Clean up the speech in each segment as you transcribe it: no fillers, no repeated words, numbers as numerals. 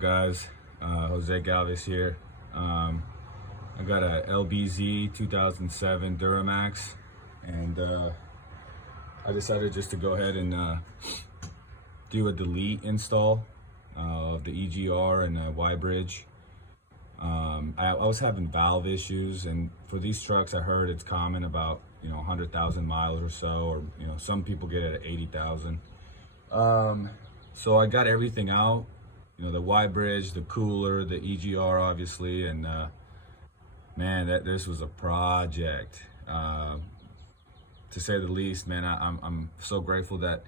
Guys, Jose Galvez here. I got a LBZ 2007 Duramax, and I decided just to go ahead and do a delete install of the EGR and Y-bridge. I was having valve issues, and for these trucks I heard it's common about 100,000 miles or so, or some people get it at 80,000. So I got everything out, the Y-bridge, the cooler, the EGR obviously, and man, this was a project, to say the least. Man, I'm so grateful that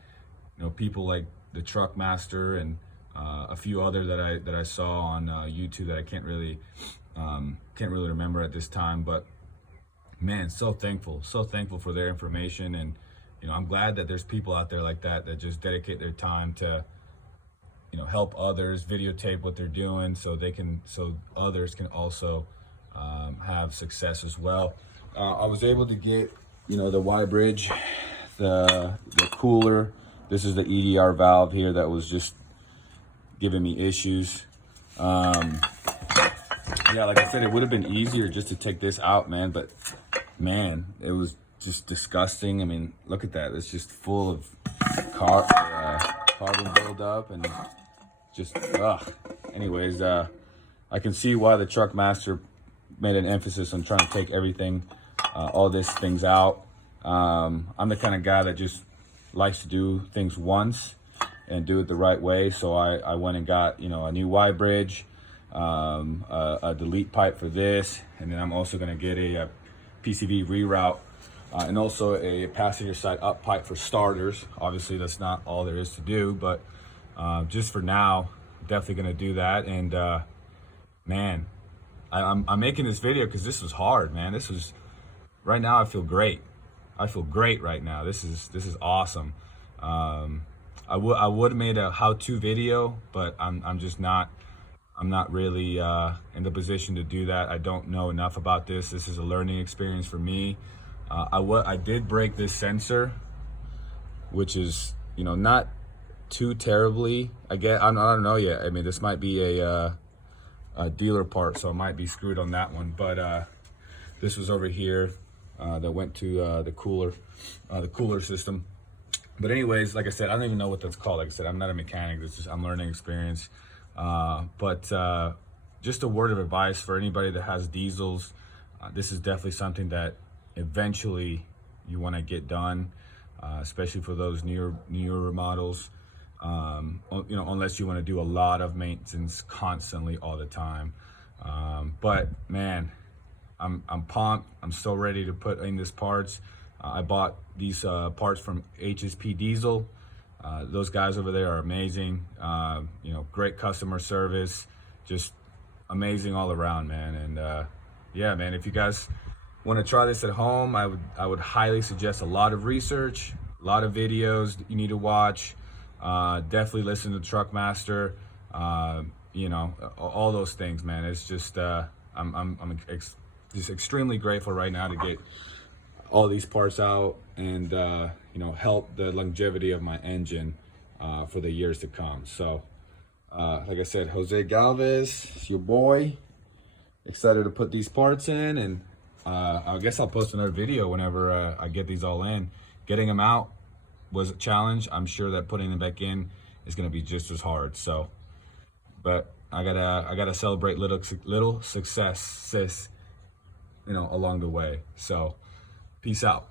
people like the Truck Master and a few other that I saw on YouTube that I can't really remember at this time, but man, so thankful for their information. And I'm glad that there's people out there like that just dedicate their time to help others, videotape what they're doing, so others can also have success as well. I was able to get the Y-bridge, the cooler. This is the EDR valve here that was just giving me issues. Yeah, like I said, it would have been easier just to take this out, man, but man, it was just disgusting. I mean, look at that. It's just full of carbon buildup and just ugh. Anyways, I can see why the Truck Master made an emphasis on trying to take everything, all these things out. I'm the kind of guy that just likes to do things once and do it the right way. So I went and got a new Y-bridge, a delete pipe for this, and then I'm also going to get a PCV reroute, and also a passenger side up pipe for starters. Obviously that's not all there is to do, but just for now, definitely going to do that. And man, I'm making this video because this was hard, man. This was, right now I feel great. I feel great right now. This is awesome. I would have made a how-to video, but I'm not really in the position to do that. I don't know enough about this. This is a learning experience for me. I did break this sensor, which is not too terribly. I don't know yet. I mean, this might be a dealer part, so it might be screwed on that one. But this was over here that went to the cooler system. But anyways, like I said, I don't even know what that's called. Like I said, I'm not a mechanic. It's just I'm learning experience. But just a word of advice for anybody that has diesels. This is definitely something that eventually you want to get done, especially for those newer models. Unless you want to do a lot of maintenance constantly all the time. But man, I'm pumped. I'm so ready to put in these parts. I bought these parts from HSP Diesel. Those guys over there are amazing. Great customer service, just amazing all around, man. And yeah, man, if you guys want to try this at home, I would highly suggest a lot of research, a lot of videos that you need to watch. Definitely listen to Truck Master. All those things, man. It's just I'm just extremely grateful right now to get all these parts out and help the longevity of my engine for the years to come. So like I said, Jose Galvez, it's your boy, excited to put these parts in, and I guess I'll post another video whenever I get these all in. Getting them out was a challenge. I'm sure that putting them back in is going to be just as hard. So, but I gotta celebrate little success along the way. So peace out.